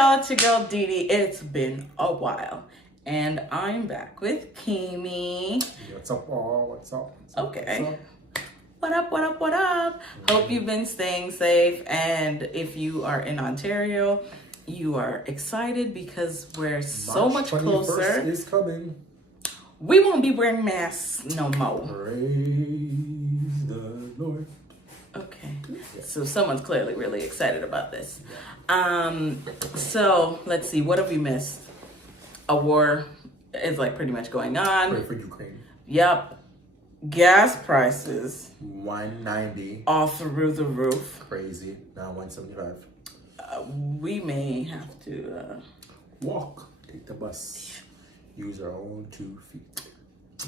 y'all, it's your girl Dee Dee. It's been a while, and I'm back with Kimi. What's up, all? What's up? Okay. What's up? What up, what up, what up? Hope you've been staying safe, and if you are in Ontario, you are excited because we're so much closer. Is coming. We won't be wearing masks no more. Praise the Lord. Okay, so someone's clearly really excited about this. So let's see, what have we missed? A war is like pretty much going on. Pray for Ukraine. Yep. Gas prices $1.90. all through the roof. Crazy. Now $1.75. We may have to walk. Take the bus. Use our own 2 feet.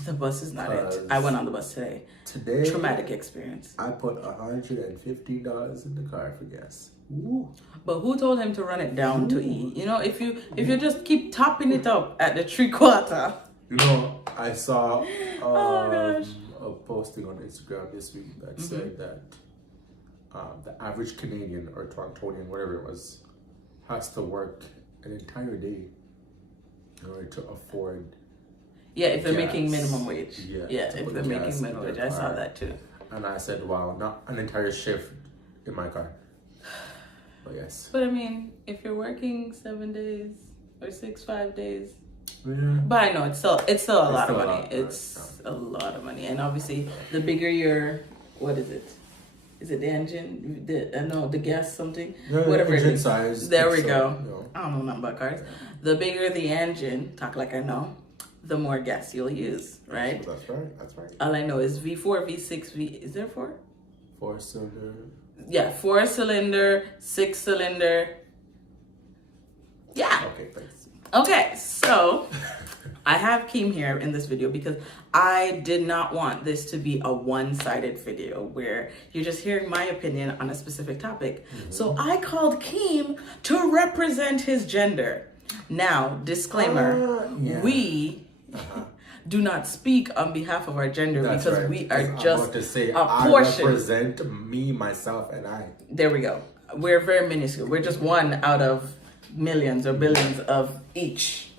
the bus is not it. I went on the bus today. Today, Traumatic experience. I put $150 in the car for gas. Ooh. But who told him to run it down to E? You know, if you just keep topping it up at the 3/4. You know, I saw Oh gosh. a posting on Instagram this week that said that the average Canadian or Torontonian, whatever it was, has to work an entire day in order to afford. Yeah, if they're gas. making minimum wage. Yeah, Yeah, to if put they're gas making in minimum their wage. I saw car. that too. And I said, wow, not an entire shift in my car. But yes. But I mean, if you're working 7 days or 5 days, Yeah. but I know it's still a lot of still a money. lot, It's a lot of money, and obviously the bigger your, what is it? Is it the engine? The gas something. Yeah, Whatever it engine is. size. There we it's, go. you know, I don't know nothing about cars. The bigger the engine, talk like I know, the more gas you'll use, right? That's right. That's right. All I know is V4, V6, is there 4? 4-cylinder. Yeah, 4-cylinder, 6-cylinder. Yeah. Okay, thanks. Okay, so I have Keem here in this video because I did not want this to be a one-sided video where you're just hearing my opinion on a specific topic. So I called Keem to represent his gender. Now, disclaimer, we do not speak on behalf of our gender. That's because right. we are I'm just about to say, a I portion. represent me, myself, and I. There we go. We're very minuscule. We're just one out of millions or billions of each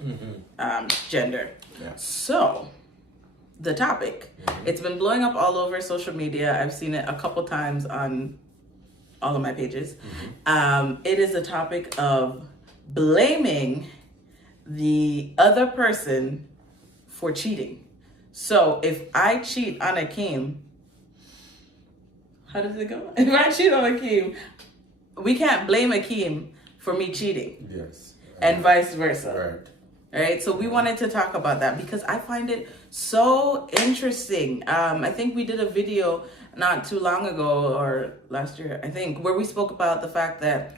gender. Yeah. So, the topic, it's been blowing up all over social media. I've seen it a couple times on all of my pages. It is a topic of blaming the other person for cheating. So, if I cheat on Akeem, how does it go? If I cheat on Akeem, we can't blame Akeem for me cheating. Yes. And vice versa. Right. Right? So we wanted to talk about that because I find it so interesting. I think we did a video not too long ago or last year, I think, where we spoke about the fact that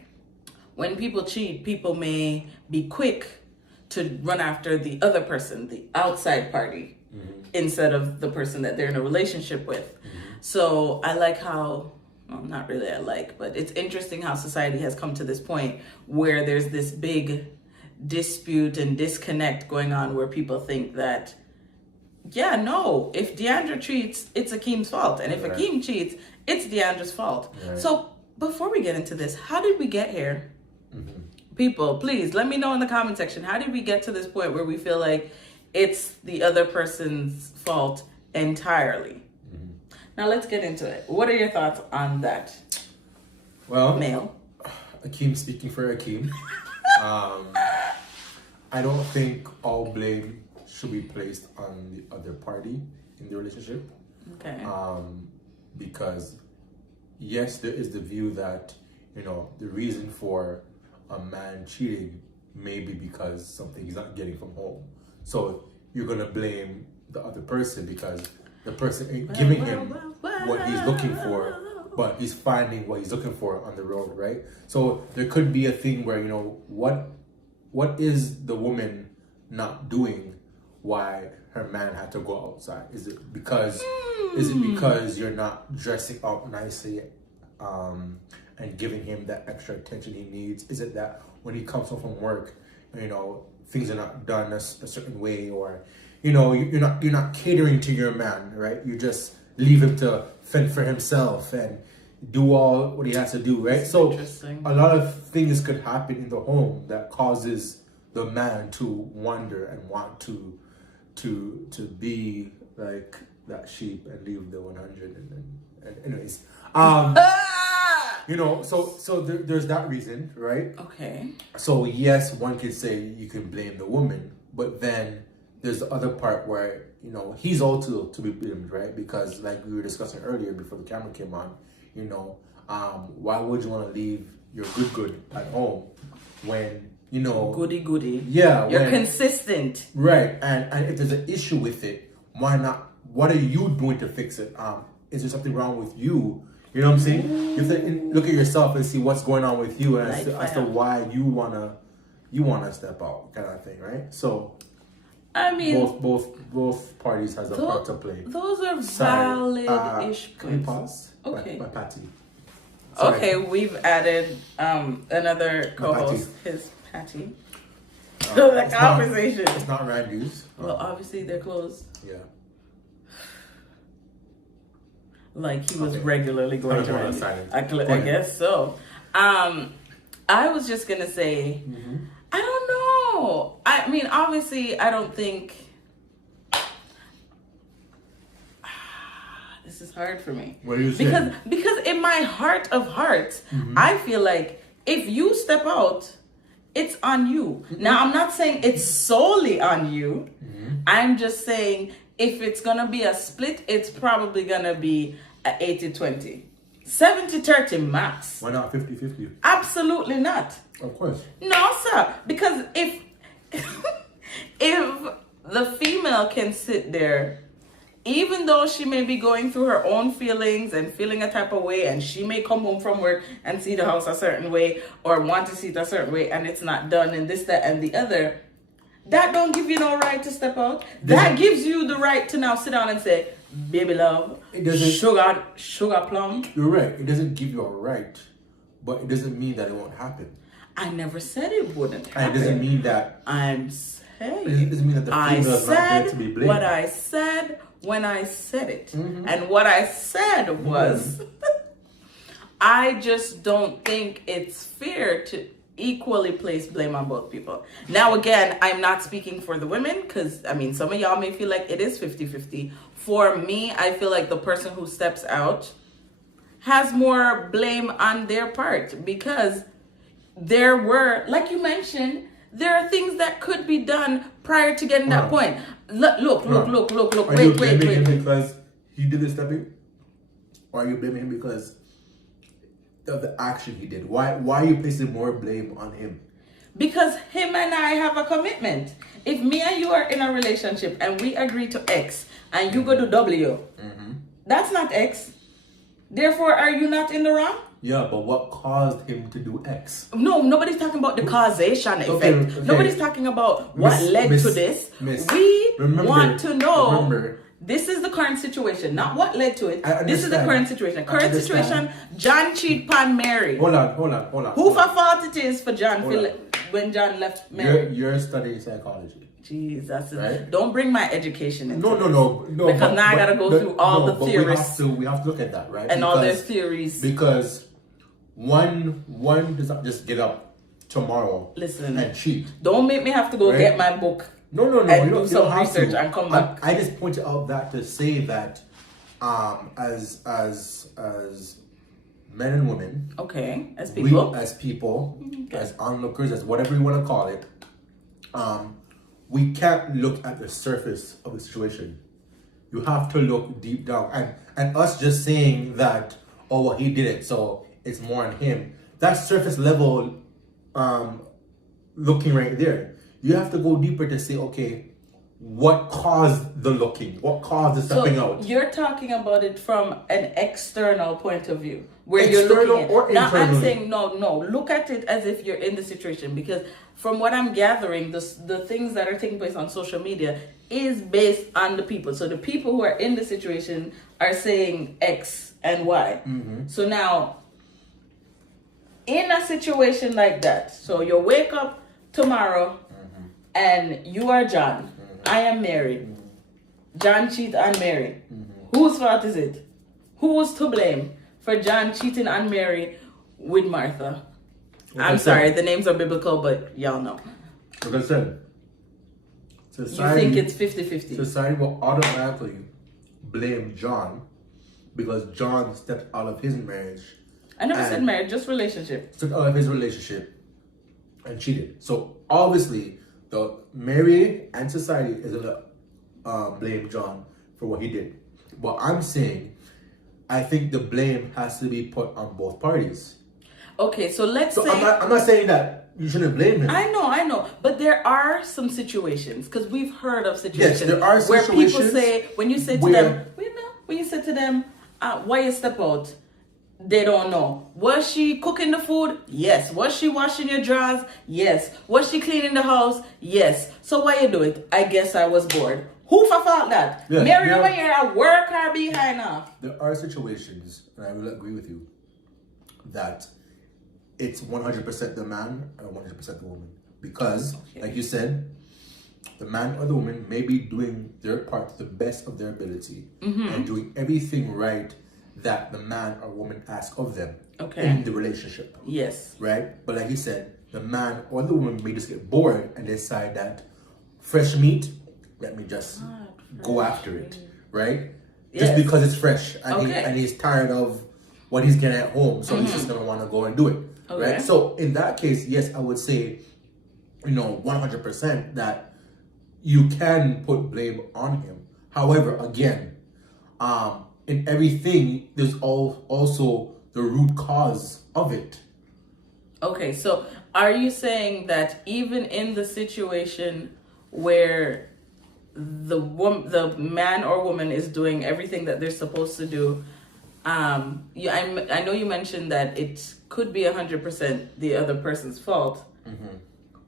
when people cheat, people may be quick to run after the other person, the outside party, instead of the person that they're in a relationship with. So I like how, well, not really I like, but it's interesting how society has come to this point where there's this big dispute and disconnect going on where people think that, yeah, no, if Deandra cheats, it's Akeem's fault. And if Akeem cheats, it's Deandra's fault. Right. So before we get into this, how did we get here? People, please let me know in the comment section. How did we get to this point where we feel like it's the other person's fault entirely? Now let's get into it. What are your thoughts on that? Well, Male. Akeem speaking for Akeem. I don't think all blame should be placed on the other party in the relationship. Okay. Because yes, there is the view that, you know, the reason for a man cheating may be because something he's not getting from home. So you're gonna blame the other person because the person ain't giving him what he's looking for, but he's finding what he's looking for on the road, right? So there could be a thing where, you know, what is the woman not doing why her man had to go outside? Is it because you're not dressing up nicely and giving him that extra attention he needs? Is it that when he comes home from work, you know, things are not done a certain way, or, you know, you're not catering to your man, right? You just leave him to fend for himself, and do all what he has to do, right? That's So interesting. a lot of things could happen in the home that causes the man to wonder and want to be like that sheep and leave the 100 and anyways, you know, so there's that reason, right? Okay. So yes, one could say you can blame the woman, but then there's the other part where, you know, he's also to be blamed, right? Because like we were discussing earlier before the camera came on, you know, why would you want to leave your good at home when, you know, Goody. yeah, You're consistent. right? And if there's an issue with it, why not? What are you doing to fix it? Is there something wrong with you? You know what I'm saying? You have to look at yourself and see what's going on with you, and as to why you wanna step out, kind of thing, right? So, I mean, both parties has a part to play. Those are valid-ish Can we points. pause? Okay. By Patty. Sorry. Okay, we've added another co-host, his Patty, to the conversation. It's not Randy's. Well, obviously they're close. Yeah. Like he was regularly going to Randy. I guess so. I was just gonna say, I don't know. I mean, obviously, I don't think. This is hard for me. What are you saying? Because in my heart of hearts, I feel like if you step out, it's on you. Now, I'm not saying it's solely on you. I'm just saying if it's gonna be a split, it's probably gonna be a 80-20. 70-30 max. Why not 50-50? Absolutely not. Of course. No, sir. Because if if the female can sit there, even though she may be going through her own feelings and feeling a type of way, and she may come home from work and see the house a certain way or want to see it a certain way, and it's not done, and this, that, and the other, that don't give you no right to step out. That gives you the right to now sit down and say, baby love, sugar plum. You're right. It doesn't give you a right, but it doesn't mean that it won't happen. I never said it wouldn't happen. And it doesn't mean that. I'm saying. It doesn't mean that the female is not there to be blamed. What I said when I said it. And what I said was, I just don't think it's fair to equally place blame on both people. Now, again, I'm not speaking for the women because, I mean, some of y'all may feel like it is 50-50. For me, I feel like the person who steps out has more blame on their part because there were, like you mentioned, there are things that could be done prior to getting that point. Look. Are you blaming him because he did the stepping? Or are you blaming him because of the action he did? Why are you placing more blame on him? Because him and I have a commitment. If me and you are in a relationship and we agree to X and you go to W, that's not X. Therefore, are you not in the wrong? Yeah, but what caused him to do X? No, nobody's talking about the causation effect. Okay. Nobody's talking about what led to this. We want to know. This is the current situation, not what led to it. This is the current situation. Current situation, John cheat pan Mary. Hold on. Who for fault it is for John when John left Mary? You're studying psychology. Jesus. Right? Don't bring my education into No. Because now I gotta go through all the theories. We have to look at that, right? And all their theories. Because one does not just get up tomorrow and cheat. Don't make me have to go get my book. No. And do some research and come back. I just pointed out that to say that as men and women, as people, as onlookers, as whatever you want to call it, we can't look at the surface of the situation. You have to look deep down. And us just saying that, oh, well, he did it, so it's more on him. That's surface level looking right there. You have to go deeper to say, okay, what caused the looking? What caused the stepping out? You're talking about it from an external point of view. Where you're looking at. Or now I'm saying no. Look at it as if you're in the situation, because from what I'm gathering, the things that are taking place on social media is based on the people. So the people who are in the situation are saying X and Y. So now, in a situation like that, so you wake up tomorrow and you are John. I am Mary. John cheat on Mary. Whose fault is it? Who was to blame for John cheating on Mary with Martha. Like I'm I said- sorry, the names are biblical, but y'all know. Like I said, You society, think it's 50-50. society will automatically blame John because John stepped out of his marriage, I never said and- marriage, just relationship. stepped out of his relationship, and cheated. So obviously, the Mary and society is gonna blame John for what he did. But I'm saying, I think the blame has to be put on both parties. Okay, so let's So say... I'm not saying that you shouldn't blame him. I know. But there are some situations, because we've heard of situations Yes, there are where people situations say, when you say to where- them, when you say to them, why you step out? They don't know. Was she cooking the food? Yes. Was she washing your drawers? Yes. Was she cleaning the house? Yes. So why you do it? I guess I was bored. Who for fault that? Yes, Mary yeah. over here at work or behind off? There are situations, and I will agree with you, that it's 100% the man and 100% the woman. Because, like you said, the man or the woman may be doing their part to the best of their ability and doing everything right that the man or woman asks of them in the relationship. Yes. Right? But like you said, the man or the woman may just get bored and decide that fresh meat, let me just go after it. Right? Just Yes. because it's fresh and, Okay. and he's tired of what he's getting at home. So he's just going to want to go and do it. Okay. Right? So in that case, yes, I would say, 100% that you can put blame on him. However, again, in everything, there's also the root cause of it. Okay, so are you saying that even in the situation where the man or woman is doing everything that they're supposed to do, I know you mentioned that it could be 100% the other person's fault.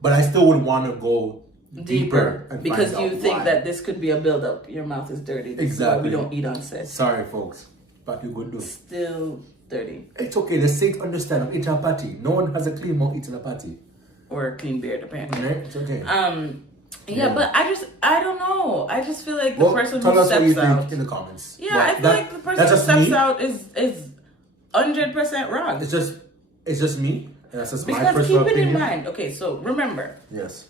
But I still would want to go deeper and because find you out think why. that this could be a build-up. Your mouth is dirty. This is why Exactly. we don't eat on set. Sorry, folks, but you could do it. Still dirty. It's okay. The saints understand. I'm eating a patty. No one has a clean mouth eating a patty. Or a clean beard, apparently. Right? It's okay. Yeah, but I don't know. I just feel like the Well, person tell who us what you steps out. think in the comments. Yeah, But I feel like the person that's who just steps me. out is 100% wrong. It's just me. And that's just my Because personal keep it opinion. in mind. Okay, so remember, Yes.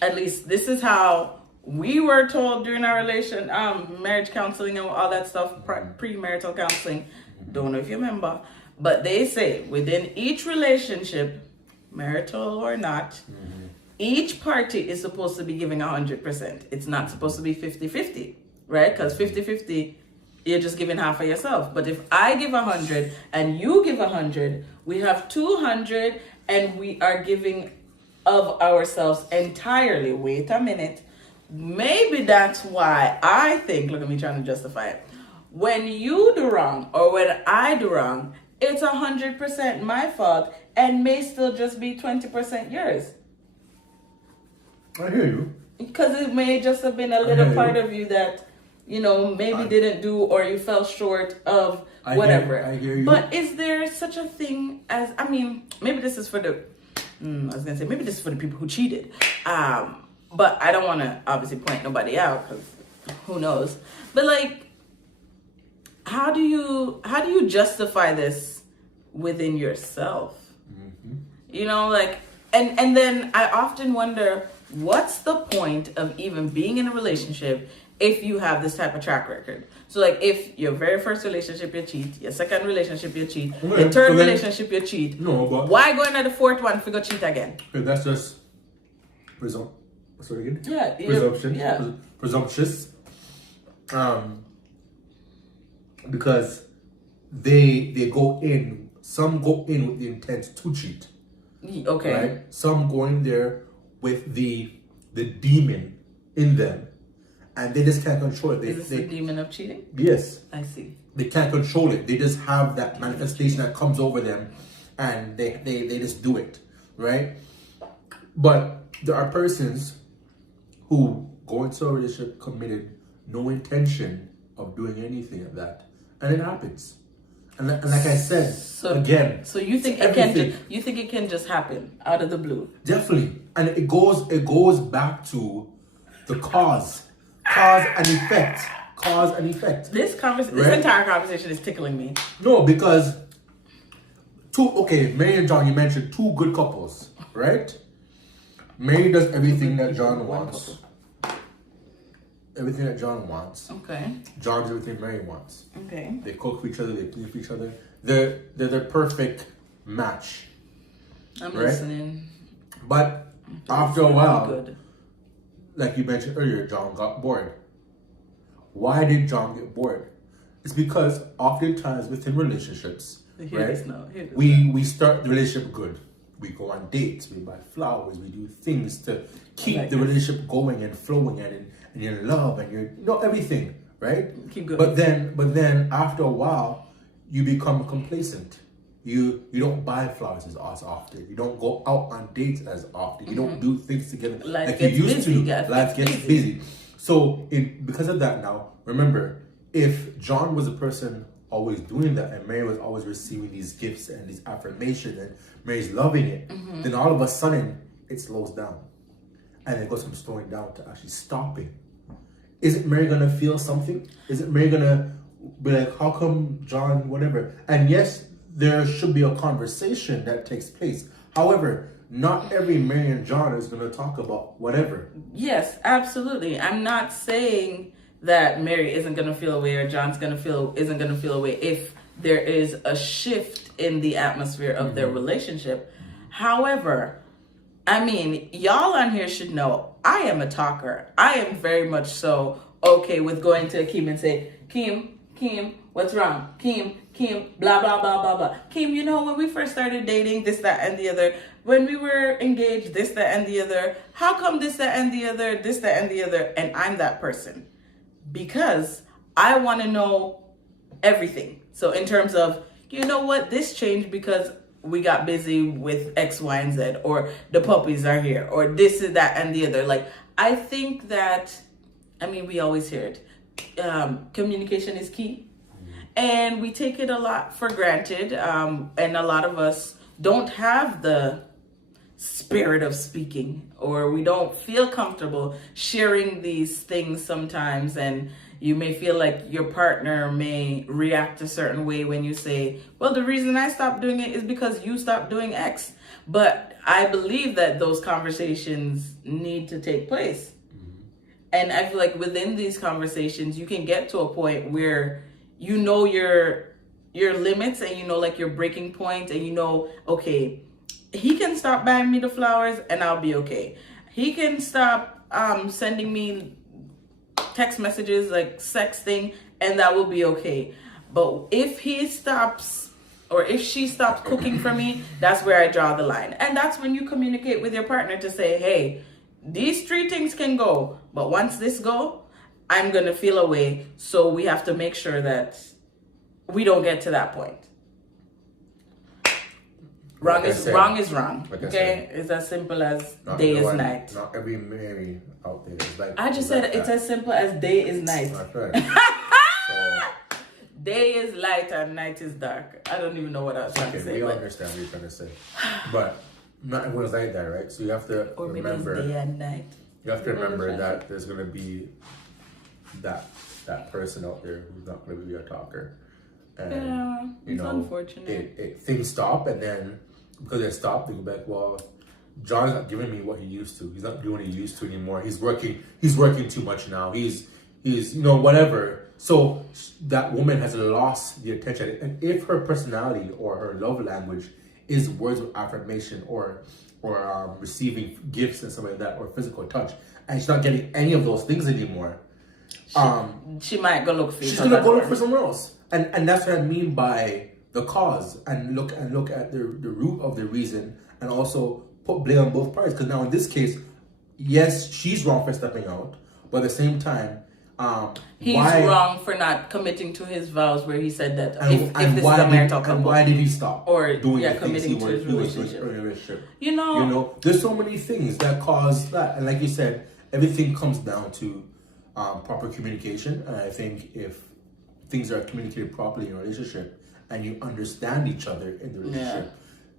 at least this is how we were told during our marriage counseling and all that stuff, premarital counseling. Don't know if you remember, but they say within each relationship, marital or not, each party is supposed to be giving 100%. It's not supposed to be 50-50, right? Because 50-50, you're just giving half of yourself. But if I give 100 and you give 100, we have 200 and we are giving of ourselves entirely. Wait a minute. Maybe that's why I think, look at me trying to justify it. When you do wrong or when I do wrong, it's 100% my fault and may still just be 20% yours. I hear you. Because it may just have been a I little hear part you. of you that, maybe didn't do or you fell short of whatever. I hear you. But is there such a thing as, maybe this is for maybe this is for the people who cheated. But I don't want to obviously point nobody out because who knows. But like, how do you justify this within yourself? And then I often wonder, what's the point of even being in a relationship if you have this type of track record? So like, if your very first relationship you cheat, your second relationship you cheat, Okay, your third so then- relationship you cheat, No, but why go into the fourth one if you go cheat again? that's just sorry again? Yeah, Presumption. yeah. Presumptuous. Because they go in. Some go in with the intent to cheat. Okay. Right? Some go in there with the demon in them, and they just can't control it. Is this the demon of cheating? Yes, I see. they can't control it. They just have that manifestation that comes over them, and they just do it, right? But there are persons who go into a relationship committed, no intention of doing anything of that, and it happens. And like I said, again, So you think it can just happen out of the blue? definitely, and it goes back to the cause and effect. cause and effect. This entire conversation is tickling me. No, because Mary and John, you mentioned two good couples, right? Mary does everything that John wants. Everything that John wants. Okay. John does everything Mary wants. Okay. They cook for each other, they clean for each other. They're the perfect match. I'm listening. But after a while, like you mentioned earlier, John got bored. Why did John get bored? It's because oftentimes within relationships, we start the relationship good. We go on dates, we buy flowers, we do things to keep the relationship going and flowing, and you're in love, and you're everything, right? Keep going. But then after a while, you become complacent. You don't buy flowers as often. You don't go out on dates as often. You don't do things together like you used to. Life gets busy. So because of that now, remember, if John was a person always doing that and Mary was always receiving these gifts and these affirmations and Mary's loving it, then all of a sudden it slows down. And it goes from slowing down to actually stopping. Isn't Mary going to feel something? Isn't Mary going to be like, how come John, whatever? And yes, there should be a conversation that takes place. However, not every Mary and John is going to talk about whatever. Yes, absolutely. I'm not saying that Mary isn't going to feel away or John's isn't going to feel away if there is a shift in the atmosphere of their relationship. Whowever, I mean, y'all on here should know I am a talker. I am very much so okay with going to Kim and say, Kim, what's wrong? Kim, blah, blah, blah, blah, blah. Kim, when we first started dating, this, that, and the other, when we were engaged, this, that, and the other, how come this, that, and the other, this, that, and the other, and I'm that person? Because I want to know everything. So in terms of, this changed because we got busy with X, Y, and Z, or the puppies are here, or this is that, and the other. Like, I think that, we always hear it. Communication is key. And we take it a lot for granted. And a lot of us don't have the spirit of speaking, or we don't feel comfortable sharing these things sometimes. And you may feel like your partner may react a certain way when you say, well, the reason I stopped doing it is because you stopped doing X. But I believe that those conversations need to take place. And I feel like within these conversations, you can get to a point where you know your limits, and your breaking point, and okay, he can stop buying me the flowers and I'll be okay. He can stop sending me text messages, like sexting, and that will be okay. But if he stops, or if she stops cooking for me, that's where I draw the line. And that's when you communicate with your partner to say, hey, these 3 things can go, but once this go, I'm going to feel away. So we have to make sure that we don't get to that point. Wrong is wrong. Like okay? It's as simple as day is night. Not every Mary out there is like. I just said it's as simple as day is night. That's right. Day is light and night is dark. I don't even know what I was trying to say. We understand what you're trying to say. But not everyone's like that, right? So you have to remember. Maybe it's day and night. You have to remember that there's going to be that person out there who's not going to be a talker. And, it's unfortunate. Things stop, and then because they stop, they go back, well, John's not giving me what he used to. He's not doing what he used to anymore. He's working too much now. He's whatever. So that woman has lost the attention. And if her personality or her love language is words of affirmation or receiving gifts and stuff like that, or physical touch, and she's not getting any of those things anymore, she might go look for she's gonna go look for somewhere else. And that's what I mean by the cause, and look at the root of the reason, and also put blame on both parties. Because now in this case, yes, she's wrong for stepping out, but at the same time, he's wrong for not committing to his vows, where he said that if this is a marital couple. And why did he stop? Or doing the committing things to his relationship. There's so many things that cause that, and like you said, everything comes down to proper communication. And I think if things are communicated properly in a relationship and you understand each other in the relationship,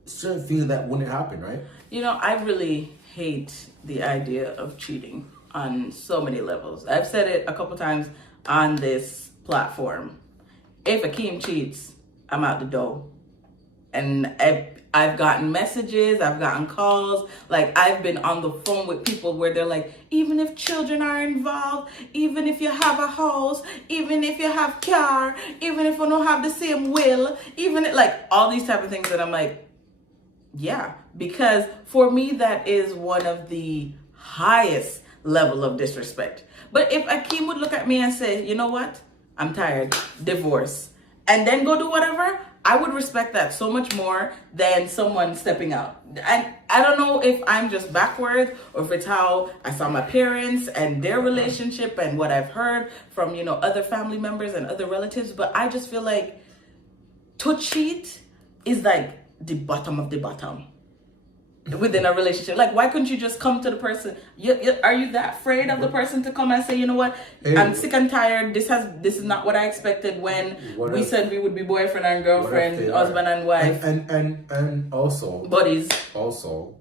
certain things that wouldn't happen, right? I really hate the idea of cheating on so many levels. I've said it a couple times on this platform. If Akeem cheats, I'm out the door. And I've gotten messages, I've gotten calls, like I've been on the phone with people where they're like, even if children are involved, even if you have a house, even if you have car, even if we don't have the same will, even like all these type of things that I'm like, yeah, because for me, that is one of the highest level of disrespect. But if Akeem would look at me and say, you know what, I'm tired, divorce, and then go do whatever, I would respect that so much more than someone stepping out. And I don't know if I'm just backwards or if it's how I saw my parents and their relationship and what I've heard from, you know, other family members and other relatives. But I just feel like to cheat is like the bottom of the bottom within a relationship. Like, why couldn't you just come to the person? Are you that afraid of the person to come and say, you know what, I'm sick and tired, this is not what I expected when we said we would be boyfriend and girlfriend, husband and wife, and also buddies. Also,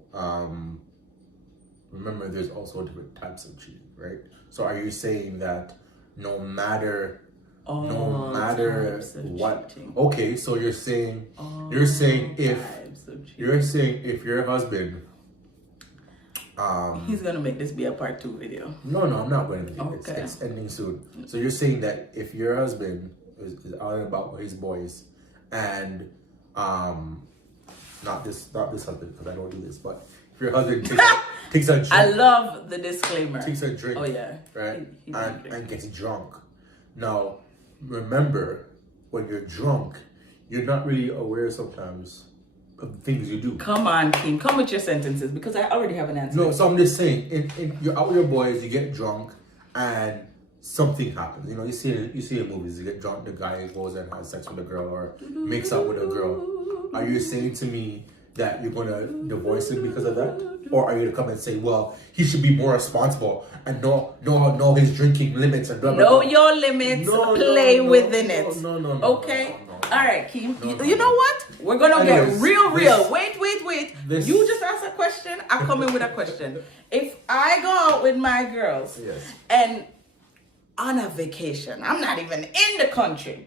remember, there's also different types of cheating, right? So are you saying that no matter what cheating. Okay, so you're saying if your husband he's gonna make this be a part 2 video. No, I'm not going to. Okay. It's ending soon. So you're saying that if your husband is out and about with his boys and not this husband, because I don't do this, but if your husband takes a drink, I love the disclaimer. Takes a drink. Oh yeah. Right? And gets drunk. Now, remember, when you're drunk, you're not really aware sometimes of things you do. Come on, King. Come with your sentences, because I already have an answer. No, so I'm just saying, you're out with your boys, you get drunk, and something happens. You know, you see in movies, you get drunk, the guy goes and has sex with a girl or makes out with a girl. Are you saying to me that you're going to divorce him because of that? Or are you going to come and say, well, he should be more responsible and know his drinking limits and blah, blah, blah. Know your limits, play within it. No. Okay? All right, Keem. You know what? We're going to get real. Wait. You just asked a question. I'll come in with a question. If I go out with my girls and on a vacation, I'm not even in the country,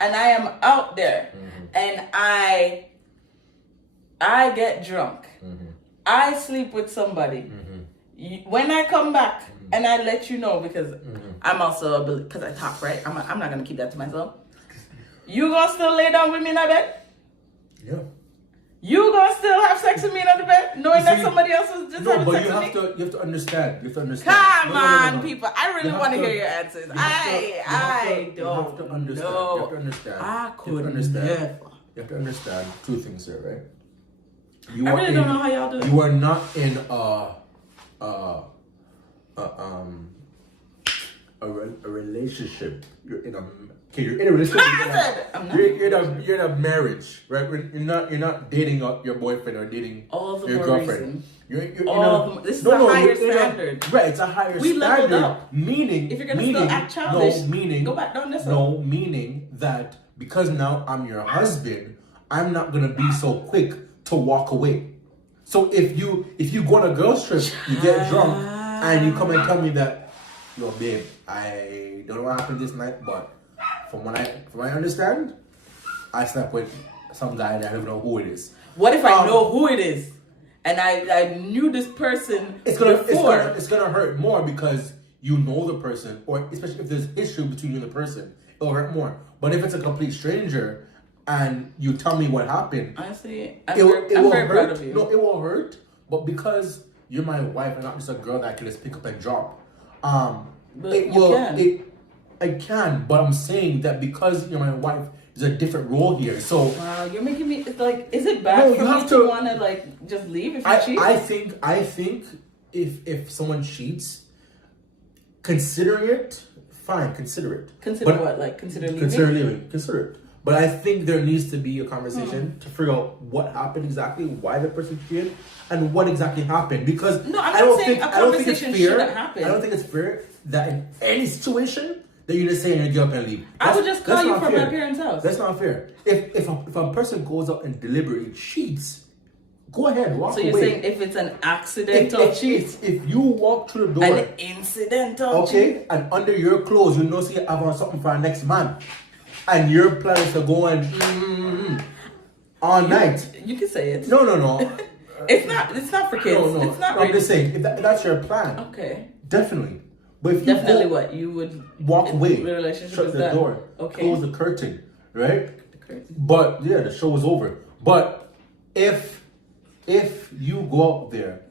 and I am out there, and I get drunk, I sleep with somebody, when I come back and I let you know, because I'm also because I talk, right? I'm not gonna keep that to myself. You gonna still lay down with me in the bed? Yeah. You gonna still have sex with me in the bed, knowing that somebody else is just having sex with me? You have to understand. Come on, people. I really want to hear your answers. I don't know. You have to understand. I couldn't understand. You have to understand two things here, right? I really don't know how y'all do it. You are not in a relationship. You're in a relationship. You're in a marriage, right? You're not dating your boyfriend or dating your girlfriend. This is a higher standard. Right, it's a higher standard. Leveled up. Meaning, if you're gonna still act childish, go back down this one. Meaning that because now I'm your husband, I'm not gonna be so quick to walk away. So if you go on a girl's trip, you get drunk, and you come and tell me that, yo, babe, I don't know what happened this night, but from what I understand, I slept with some guy that I don't know who it is. What if I know who it is, and I knew this person before? It's gonna hurt more because you know the person, or especially if there's issue between you and the person, it'll hurt more. But if it's a complete stranger and you tell me what happened, honestly, I'm very proud of you. No, it will hurt, but because you're my wife and not just a girl that I can just pick up and drop, I can, but I'm saying that because you're my wife, there's a different role here. So wow, you're making me like, is it bad for me to want to like just leave if you cheat? I think if someone cheats, consider it. Fine, consider it. Consider what? Like consider leaving? Consider leaving. Consider it. But I think there needs to be a conversation to figure out what happened exactly, why the person cheated, and what exactly happened. Because I don't think a conversation shouldn't happen. I don't think it's fair that in any situation that you just say and you get up and leave. I would just call you from my parents' house. That's not fair. If a person goes out and deliberately cheats, go ahead, walk So away. you're saying if it's an accidental cheat, if you walk through the door, an incidental cheat, and under your clothes, you know, see you have on something for our next man, and your plan is to go and all night. you can say it. No. It's not for kids. No. It's not I'm really. just saying, if that's your plan, Okay. definitely. But if you Definitely go, what you would walk away, the relationship shut is the done. door, Okay. close the curtain, right? The curtain. But yeah, the show is over. But if you go out there,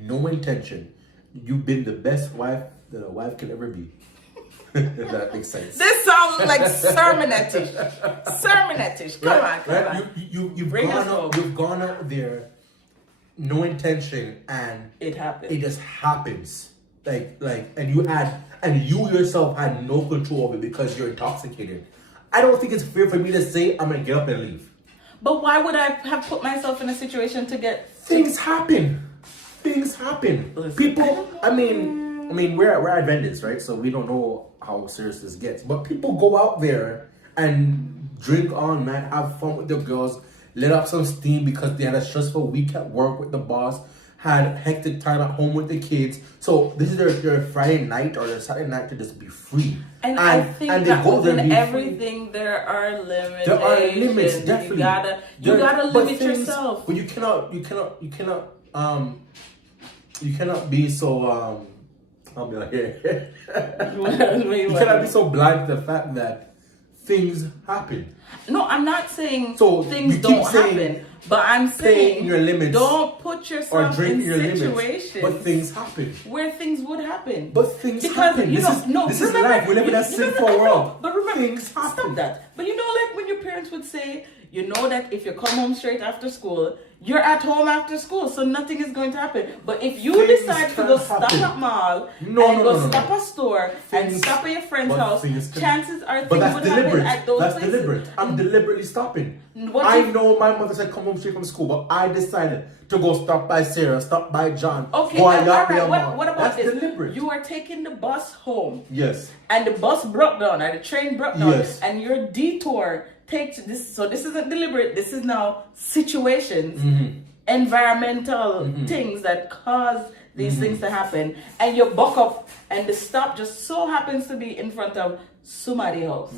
no intention, you've been the best wife that a wife can ever be. If that makes sense. This sounds like sermonetish. Sermonetish. Come on. You've Bring us gone home. out. You've gone out there, no intention, and It happened. it just happens. And you yourself had no control of it because you're intoxicated. I don't think it's fair for me to say I'm gonna get up and leave. But why would I have put myself in a situation to get Things happen. Listen, People. I mean, we're Adventists, right? So we don't know how serious this gets. But people go out there and drink on, man, have fun with their girls, let off some steam because they had a stressful week at work with the boss, had a hectic time at home with the kids. So this is their Friday night or their Saturday night to just be free. And I think they that go there within and be free. There are limits. There are limits, definitely. You gotta But limit things- yourself. But you cannot be so I'll be like here. You cannot be so blind to the fact that things happen. No, I'm not saying So things you keep don't saying happen, but I'm stay saying in your limits don't put or yourself drink in in your limits. situations But things happen. where things would happen. But things Because happen. you know, This is remember, life. We live in a I sinful know, world. But remember, Things happen. stop that. But you know, like when your parents would say, you know that if you come home straight after school, you're at home after school, so nothing is going to happen. But if you Things decide to can go stop happen. at mall No. stop a store and Things- stop at your friend's but house, things can- chances are But things that's would deliberate. happen at those That's places. deliberate. I'm deliberately stopping. What I if- know my mother said come home straight from school, but I decided to go stop by Sarah, stop by John. Okay, go all out right. there, What Mom. about That's this? deliberate. You are taking the bus home, Yes. and the bus broke down, or the train broke down, Yes. and your detour takes this. So this isn't deliberate. This is now situations, environmental things that cause these things to happen, and you buck up, and the stop just so happens to be in front of somebody's house,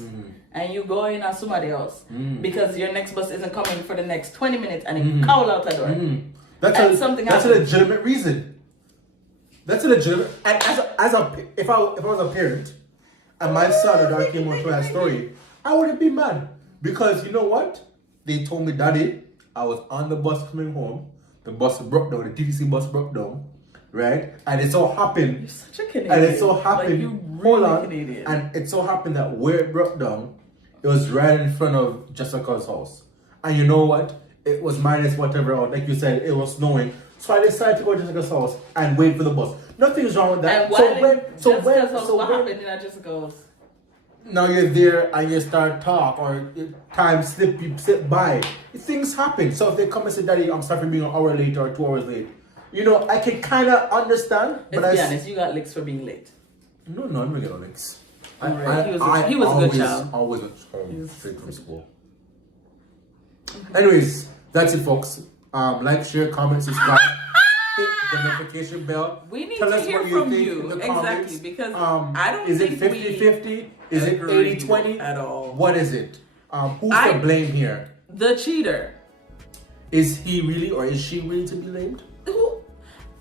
and you go in at somebody's house because your next bus isn't coming for the next 20 minutes, and it cowl out the door. That's something a happens. legitimate reason. That's a legitimate. And if I was a parent, and my son or daughter came home to that story, I wouldn't be mad because you know what? They told me, Daddy, I was on the bus coming home. The bus broke down. The TTC bus broke down, right? And it so happened. You're such a Canadian. And it so happened. Like, you hold really on. Canadian. And it so happened that where it broke down, it was right in front of Jessica's house. And you know what? It was minus whatever, or like you said, it was snowing. So I decided to go to Jessica's house and wait for the bus. Nothing's wrong with that. And What happened in Jessica's house? now you're there and you start talk or time slip by. Things happen. So if they come and say, Daddy, I'm sorry for being an hour late or 2 hours late, you know, I can kind of understand. But Let's be honest, you got licks for being late. No, I'm not getting no links. Alright, he was a good child. Always went home straight from school. Anyways, that's it, folks. Like, share, comment, subscribe, hit the notification bell. We need Tell to us hear what you from think you. in the Exactly, comments. because I don't is think it we 50-50? Is it agree 80-20? at all. What is it? Who's to blame here? The cheater. Is he really or is she really to be blamed? Who?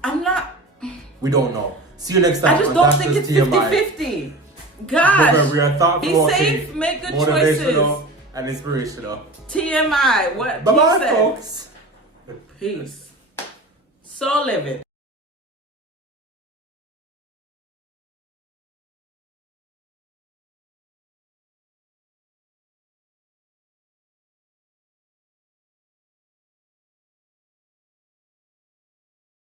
I'm not. We don't know. See you next time. I just on don't That's think it's Just TMI. 50-50. Gosh. Remember, we are Be thought-provoking, safe, make good choices. motivational, and inspirational. TMI. What? Bye-bye, He said. folks. Peace. So live it.